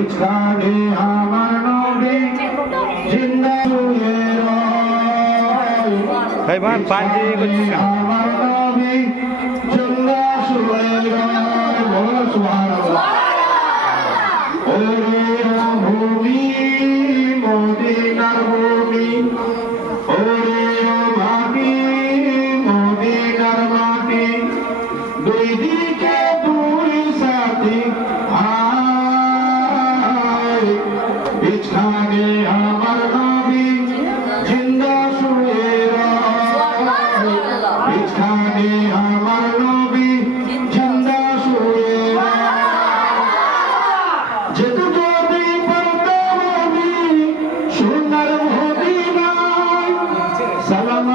বিছানে আমার নবী জিন্দা শুয়ে রয় ভাই ভাই পাঞ্জি করছিস? আমার নবী জিন্দা শুয়ে রয় বল সুবহানাল্লাহ। ওরে ভূমি মদিনার ভূমি। ওরে মাটি মদিনার মাটি। দুই দিকে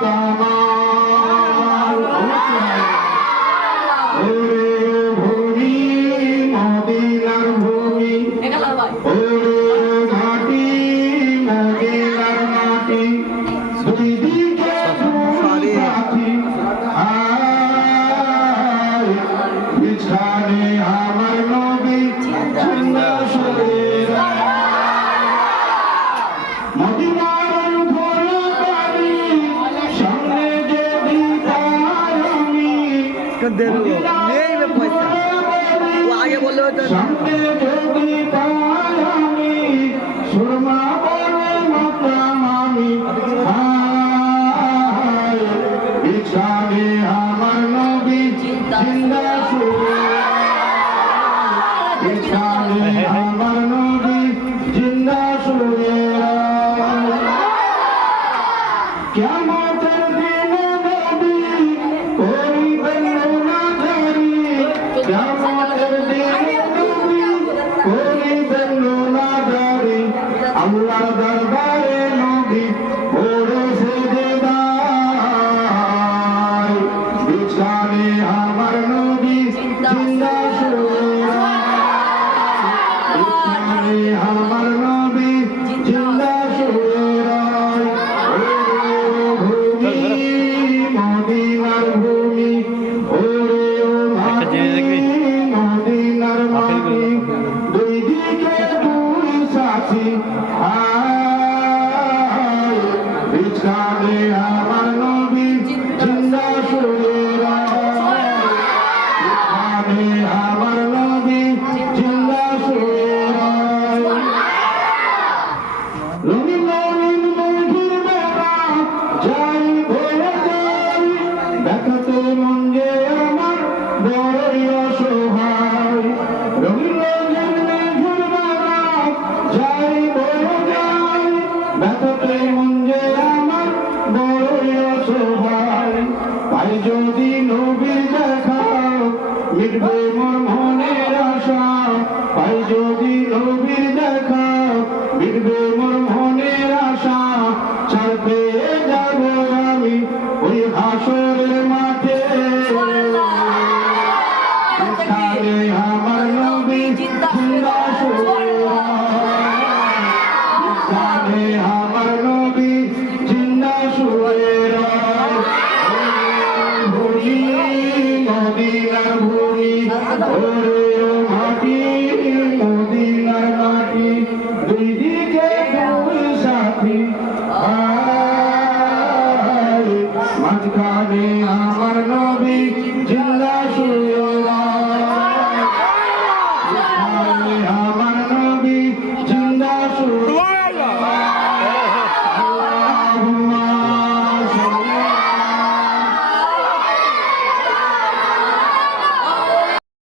উম্মাত আমার নেই বে পয়সা। ও আগে বললে হয়তো সামনে যদি করিবেন গুনাহগারি আল্লাহ দরবারে নবী পড়ে সেজদায় বিছানে আমার বিছানে আমার নবী জিন্দা শুয়ে বিছানে আমার নবী জিন্দা শুয়ে রঙিন রঙিন মধুর বেলা যাই ভরে যাই, দেখাতে মন যে যদি নবীর দেখা মিটবে মোর মনের আশা। পাই যদি নবীর দেখা মিটবে মোর মনের আশা। ছাড় পেয়ে যাব আমি ওই হাসরের মাঠে। আমার নবী জিন্দা